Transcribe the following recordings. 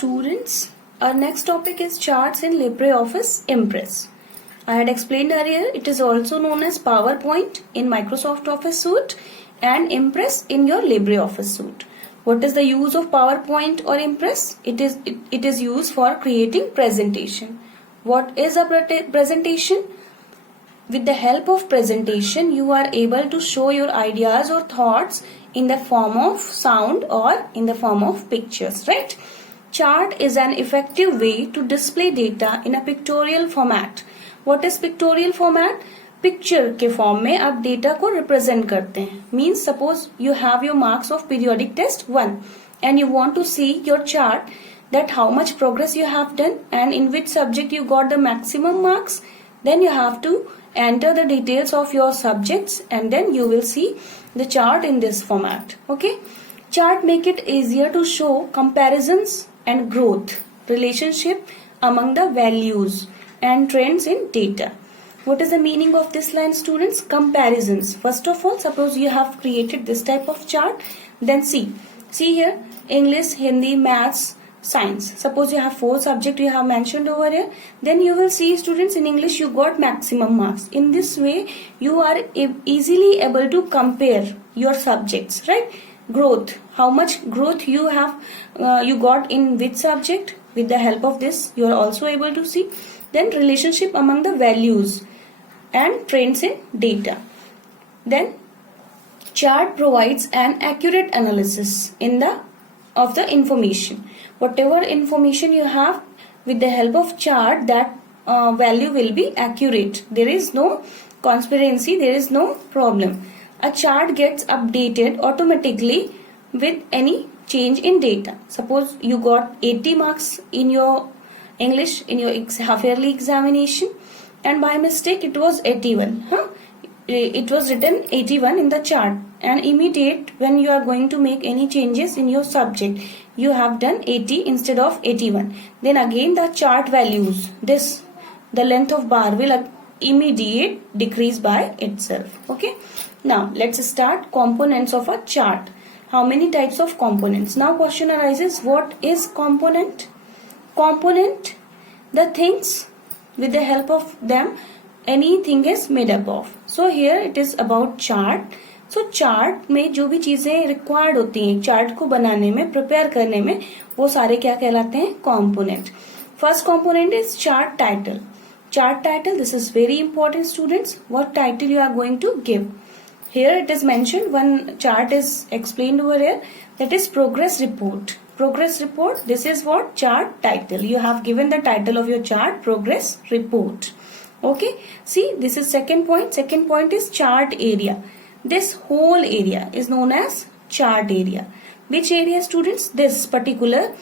Students, our next topic is charts in LibreOffice Impress. I had explained earlier, it is also known as PowerPoint in Microsoft Office Suite and Impress in your LibreOffice Suite. What is the use of PowerPoint or Impress? It is used for creating presentation. What is a presentation? With the help of presentation, you are able to show your ideas or thoughts in the form of sound or in the form of pictures, right? Chart is an effective way to display data in a pictorial format. What is pictorial format? Picture के form में आप data को represent करते हैं. Means suppose you have your marks of periodic test 1 and you want to see your chart that how much progress you have done and in which subject you got the maximum marks. Then you have to enter the details of your subjects and then you will see the chart in this format. Okay. Chart make it easier to show comparisons and growth, relationship among the values and trends in data. What is the meaning of this line, students? Comparisons. First of all, suppose you have created this type of chart, then see here, English, Hindi, Maths, Science. Suppose you have 4 subjects you have mentioned over here, then you will see, students, in English you got maximum marks. In this way, you are easily able to compare your subjects, right? Growth, how much growth you have you got in which subject. With the help of this you are also able to see. Then relationship among the values and trends in data. Then chart provides an accurate analysis of the information. Whatever information you have, with the help of chart, that value will be accurate. There is no conspiracy, there is no problem. A chart gets updated automatically with any change in data. Suppose you got 80 marks in your English in your half yearly examination and by mistake it was 81. It was written 81 in the chart, and immediate when you are going to make any changes in your subject, you have done 80 instead of 81. Then again the chart values, the length of bar will immediate decrease by itself. Okay. Now let's start components of a chart. How many types of components? Now question arises, what is component? Component, the things with the help of them anything is made up of. So here it is about chart. So chart में जो भी चीजें required होती हैं chart को बनाने में, prepare करने में, वो सारे क्या कहलाते हैं? Component. First component is chart title. Chart title, this is very important, students. What title you are going to give? Here it is mentioned, one chart is explained over here, that is progress report. Progress report, this is what? Chart title. You have given the title of your chart, progress report. Okay. See, this is second point. Second point is chart area. This whole area is known as chart area. Which area, students? This particular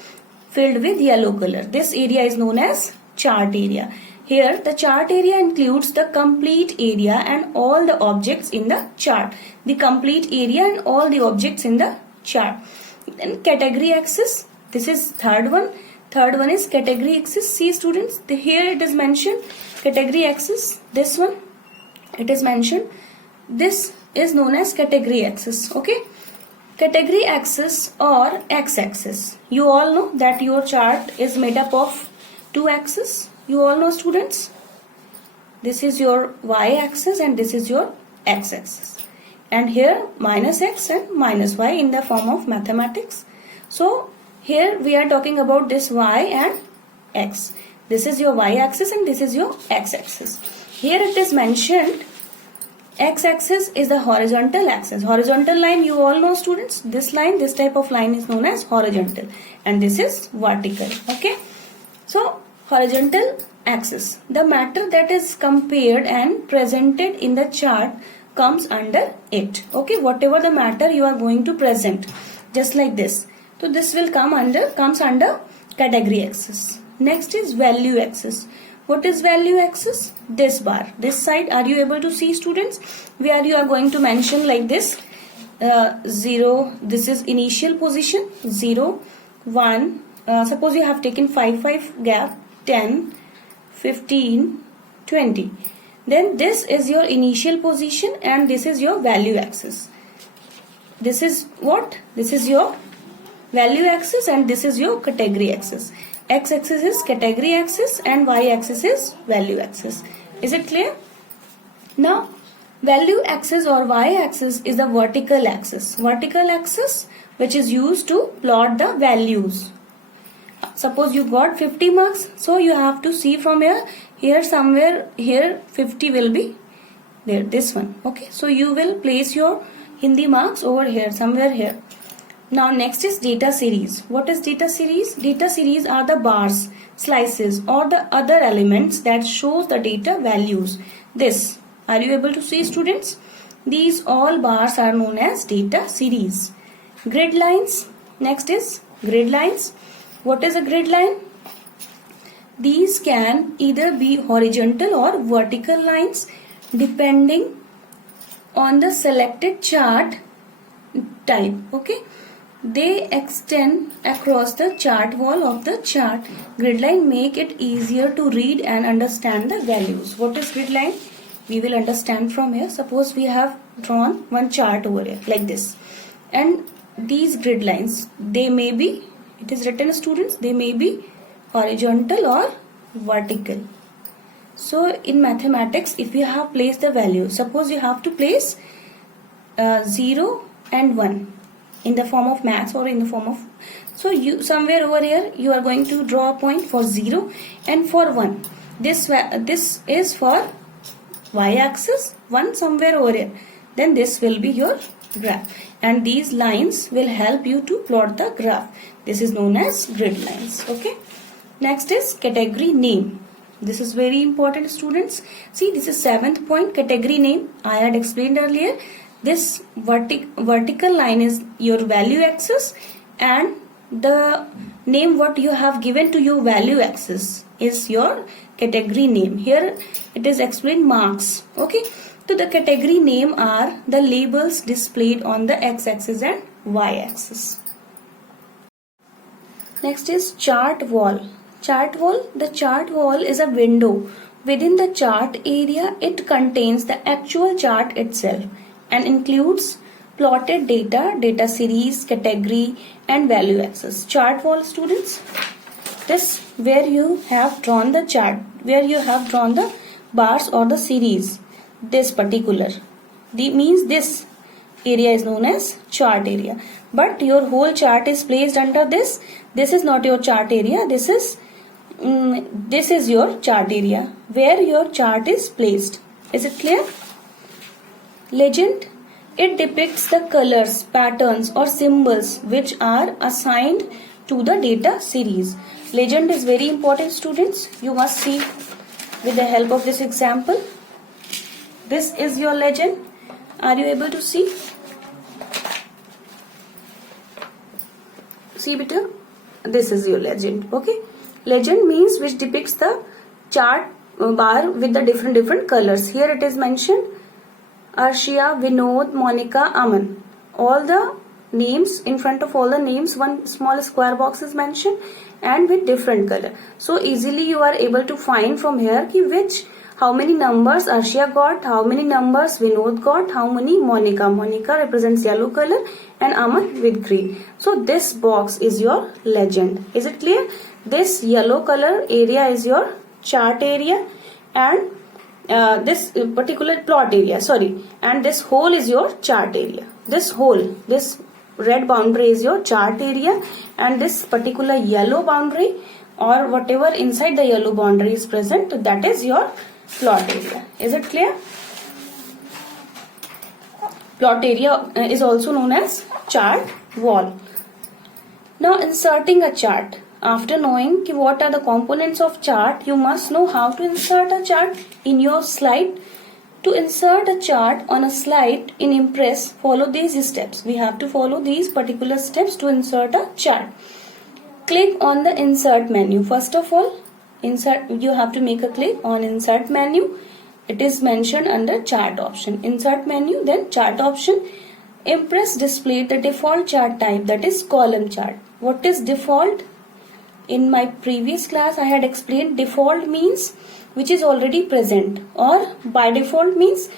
filled with yellow color. This area is known as chart area. Here the chart area includes the complete area and all the objects in the chart. The complete area and all the objects in the chart. Then category axis. This is third one. Third one is category axis. See, students, here it is mentioned category axis. This one it is mentioned. This is known as category axis. Okay. Category axis or x-axis. You all know that your chart is made up of 2 axes. You all know, students. This is your y-axis and this is your x-axis. And here minus x and minus y in the form of mathematics. So here we are talking about this y and x. This is your y-axis and this is your x-axis. Here it is mentioned x-axis is the horizontal axis. Horizontal line, you all know, students. This line, this type of line is known as horizontal and this is vertical. Okay. So horizontal axis, the matter that is compared and presented in the chart comes under it. Okay, whatever the matter you are going to present, just like this. So this will comes under category axis. Next is value axis. What is value axis? This bar, this side. Are you able to see, students? Where you are going to mention like this 0. This is initial position 0, 1. Suppose you have taken 5 gap. 10, 15, 20. Then this is your initial position and this is your value axis. This is what? This is your value axis and this is your category axis. X axis is category axis and Y axis is value axis. Is it clear? Now, value axis or Y axis is the vertical axis. Vertical axis which is used to plot the values. Suppose you got 50 marks, so you have to see from here somewhere here 50 will be there, this one. Okay, so you will place your Hindi marks over here, somewhere here. Now next is data series. What is data series? Data series are the bars, slices or the other elements that shows the data values. This, are you able to see, students? These all bars are known as data series. Grid lines. Next is grid lines. What is a grid line? These can either be horizontal or vertical lines depending on the selected chart type. Okay, they extend across the chart wall of the chart. Grid line make it easier to read and understand the values. What is grid line? We will understand from here. Suppose we have drawn one chart over here like this, and these grid lines, they may be, it is written, students, they may be horizontal or vertical. So in mathematics, if you have placed the value, suppose you have to place 0 and 1 in the form of maths or in the form of, so you somewhere over here you are going to draw a point for 0 and for 1. This is for y-axis, 1 somewhere over here. Then this will be your graph, and these lines will help you to plot the graph. This is known as grid lines. Okay. Next is category name. This is very important, students. See, this is 7th point, category name. I had explained earlier. This vertical line is your value axis, and the name what you have given to your value axis is your category name. Here it is explained marks. Okay. So the category name are the labels displayed on the x-axis and y-axis. Next is chart wall. Chart wall. The chart wall is a window. Within the chart area, it contains the actual chart itself and includes plotted data, data series, category and value axis. Chart wall, students. This where you have drawn the chart, where you have drawn the bars or the series. This particular, means this area is known as chart area. But your whole chart is placed under this. This is not your chart area. This is your chart area where your chart is placed. Is it clear? Legend. It depicts the colors, patterns or symbols which are assigned to the data series. Legend is very important, students. You must see with the help of this example. This is your legend. Are you able to see? See, beta. This is your legend. Okay. Legend means which depicts the chart bar with the different colors. Here it is mentioned Arshia, Vinod, Monica, Aman. All the names, in front of all the names, one small square box is mentioned and with different color. So easily you are able to find from here how many numbers Arshia got, how many numbers Vinod got, how many Monica. Monica represents yellow color and Aman with green. So this box is your legend. Is it clear? This yellow color area is your chart area, and this particular plot area, and this whole is your chart area. This red boundary is your chart area, and this particular yellow boundary or whatever inside the yellow boundary is present, that is your plot area. Is it clear? Plot area is also known as chart wall. Now inserting a chart. After knowing what are the components of chart, you must know how to insert a chart in your slide. To insert a chart on a slide in Impress, follow these steps. We have to follow these particular steps to insert a chart. Click on the insert menu. First of all, you have to make a click on insert menu. It is mentioned under chart option. Insert menu, then chart option. Impress displayed the default chart type, that is column chart. What is default? In my previous class I had explained default means which is already present, और by default means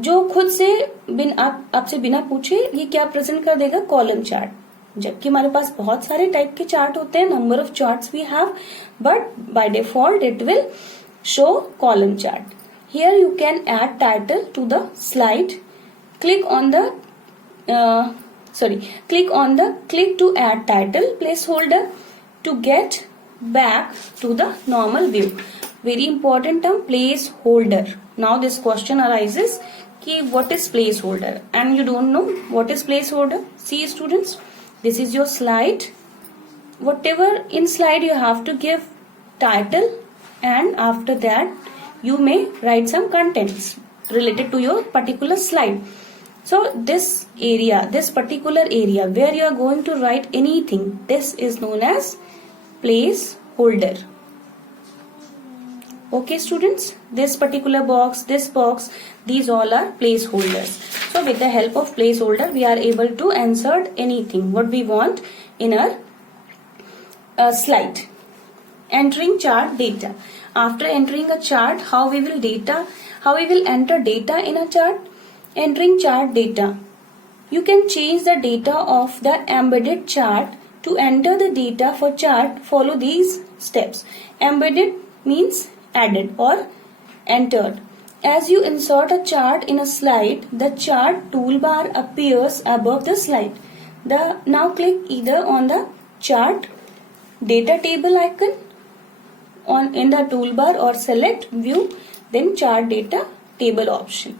जो खुद से आपसे बिना पूछे ये क्या present कर देगा, कॉलम चार्ट. जबकि हमारे पास बहुत सारे टाइप के चार्ट होते हैं, number of charts we have, but by default it will show column chart. Here you can add title to the slide. Click on the click to add title placeholder to get back to the normal view. Very important term, placeholder. Now this question arises कि what is placeholder, and you don't know what is placeholder. See students, this is your slide. Whatever in slide you have to give title, and after that you may write some contents related to your particular slide. So this particular area where you are going to write anything, this is known as placeholder. Okay students, this particular box, this box, these all are placeholders. So with the help of placeholder we are able to insert anything what we want in our slide. Entering chart data. After entering a chart, how we will enter data in a chart? Entering chart data. You can change the data of the embedded chart. To enter the data for chart, follow these steps. Embedded means added or entered. As you insert a chart in a slide, the chart toolbar appears above the slide. Now click either on the chart data table icon in the toolbar or select view, then chart data table option.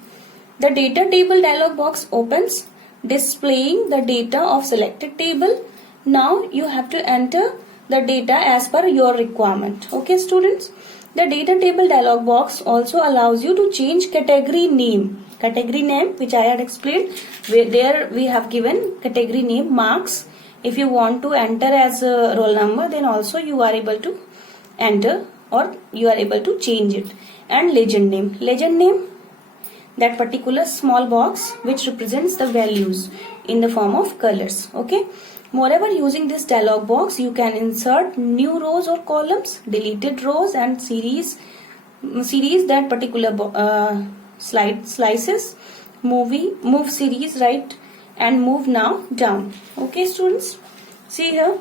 The data table dialog box opens, displaying the data of selected table. Now you have to enter the data as per your requirement. Okay students, the data table dialog box also allows you to change category name. Category name which I had explained, there we have given category name marks. If you want to enter as a roll number, then also you are able to enter or you are able to change it. And legend name, that particular small box which represents the values in the form of colors. Okay, moreover, using this dialog box you can insert new rows or columns, deleted rows, and series that particular slices, move series right and move now down. Okay students, see here,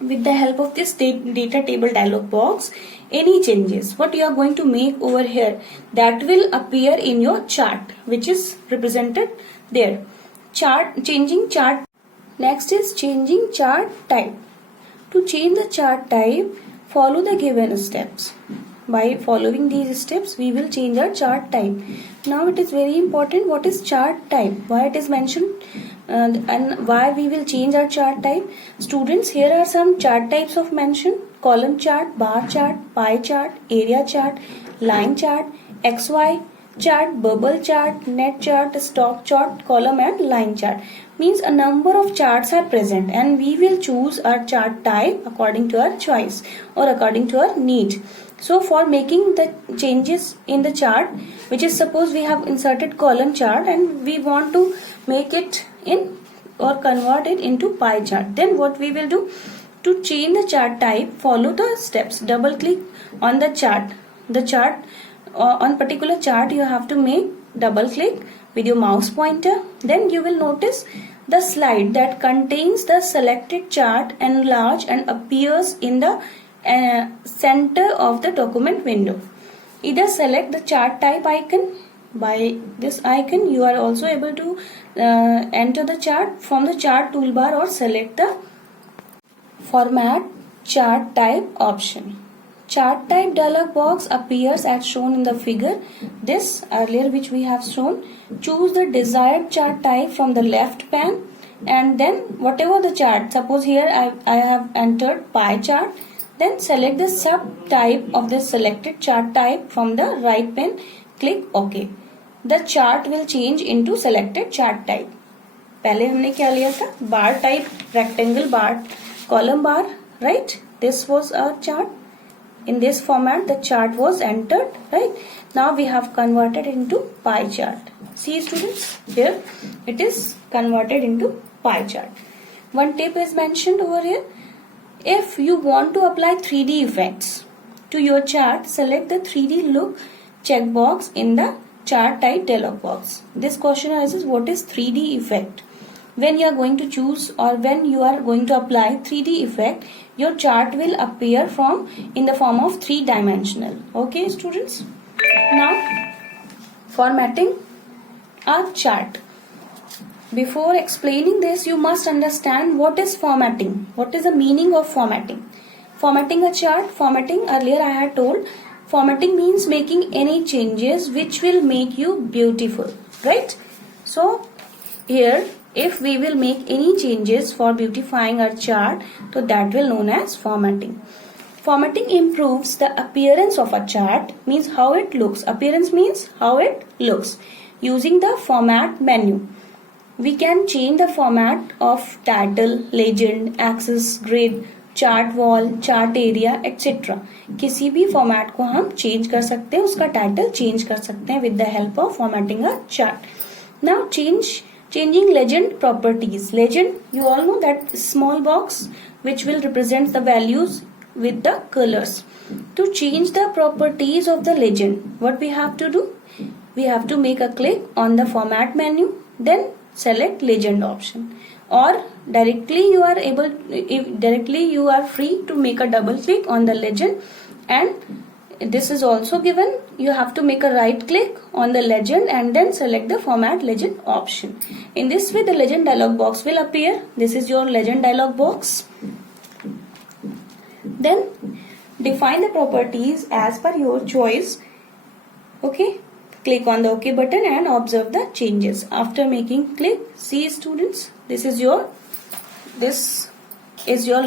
with the help of this data table dialog box, any changes what you are going to make over here, that will appear in your chart which is represented there. Changing chart. Next is changing chart type. To change the chart type, follow the given steps. By following these steps we will change our chart type. Now it is very important what is chart type, why it is mentioned, and why we will change our chart type. Students, here are some chart types of mention: column chart, bar chart, pie chart, area chart, line chart, XY chart, bubble chart, net chart, stock chart, column and line chart. Means a number of charts are present and we will choose our chart type according to our choice or according to our need. So for making the changes in the chart, which is suppose we have inserted column chart and we want to make it in or convert it into pie chart, then what we will do? To change the chart type, follow the steps. Double click on the chart. On particular chart you have to make double click with your mouse pointer. Then you will notice the slide that contains the selected chart enlarge and appears in the center of the document window. Either select the chart type icon. By this icon you are also able to enter the chart from the chart toolbar or select the format chart type option. Chart type dialog box appears as shown in the figure. This earlier which we have shown. Choose the desired chart type from the left pane and then whatever the chart, suppose here I have entered pie chart, then select the subtype of the selected chart type from the right pane, click OK. The chart will change into selected chart type. पहले हमने क्या लिया था? Bar type, rectangle bar, column bar, right? This was our chart. In this format the chart was entered, right? Now we have converted into pie chart. See students, here it is converted into pie chart. One tip is mentioned over here. If you want to apply 3D effects to your chart, select the 3D look checkbox in the chart type dialog box. This question arises, what is 3D effect? when you are going to choose or when you are going to apply 3D effect, your chart will appear in the form of 3-dimensional. Okay students, now formatting a chart. Before explaining this, you must understand what is formatting. What is the meaning of formatting? Formatting a chart, earlier I had told, formatting means making any changes which will make you beautiful, right? So here, if we will make any changes for beautifying our chart, so that will known as formatting. Formatting improves the appearance of a chart, means how it looks. Appearance means how it looks. Using the format menu, we can change the format of title, legend, axis, grid, chart wall, chart area etcetera. किसी भी format को हम change कर सकते हैं, उसका title change कर सकते हैं with the help of formatting a chart. Now changing legend properties. Legend, you all know that small box which will represent the values with the colors. To change the properties of the legend, what we have to do? We have to make a click on the format menu, then select legend option, or directly you are free to make a double click on the legend, and this is also given. You have to make a right click on the legend and then select the format legend option. In this way the legend dialog box will appear. This is your legend dialog box. Then define the properties as per your choice. Okay, click on the OK button and observe the changes. After making click, see students, this is your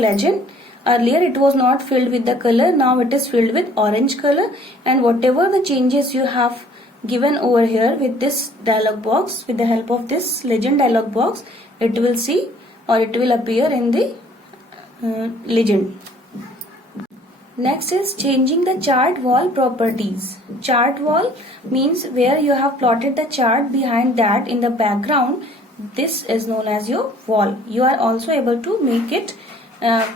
legend. Earlier it was not filled with the color, now it is filled with orange color, and whatever the changes you have given over here with this dialog box, with the help of this legend dialog box, it will see or it will appear in the legend. Next is changing the chart wall properties. Chart wall means where you have plotted the chart, behind that in the background, this is known as your wall. You are also able to make it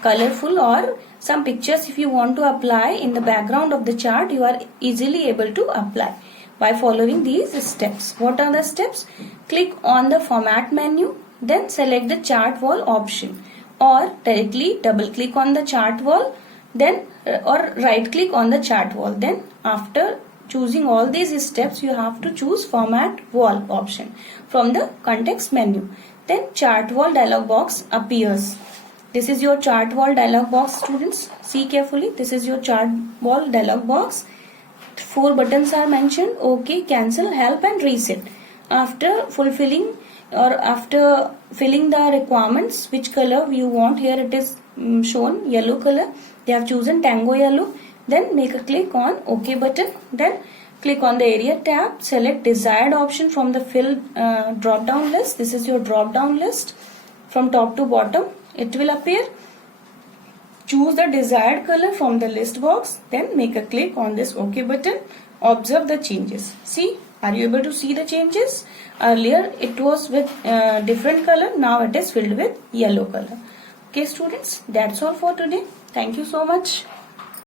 colorful, or some pictures if you want to apply in the background of the chart, you are easily able to apply by following these steps. What are the steps? Click on the format menu, then select the chart wall option, or directly double click on the chart wall, then or right click on the chart wall. Then after choosing all these steps, you have to choose format wall option from the context menu. Then chart wall dialog box appears. This is your chart wall dialog box, students. See carefully. This is your chart wall dialog box. 4 buttons are mentioned: OK, cancel, help and reset. After fulfilling or after filling the requirements, which color you want, here it is shown yellow color. They have chosen Tango yellow. Then make a click on OK button. Then click on the area tab. Select desired option from the fill drop down list. This is your drop down list. From top to bottom it will appear. Choose the desired color from the list box. Then make a click on this OK button. Observe the changes. See, are you able to see the changes? Earlier it was with different color. Now it is filled with yellow color. Okay students, that's all for today. Thank you so much.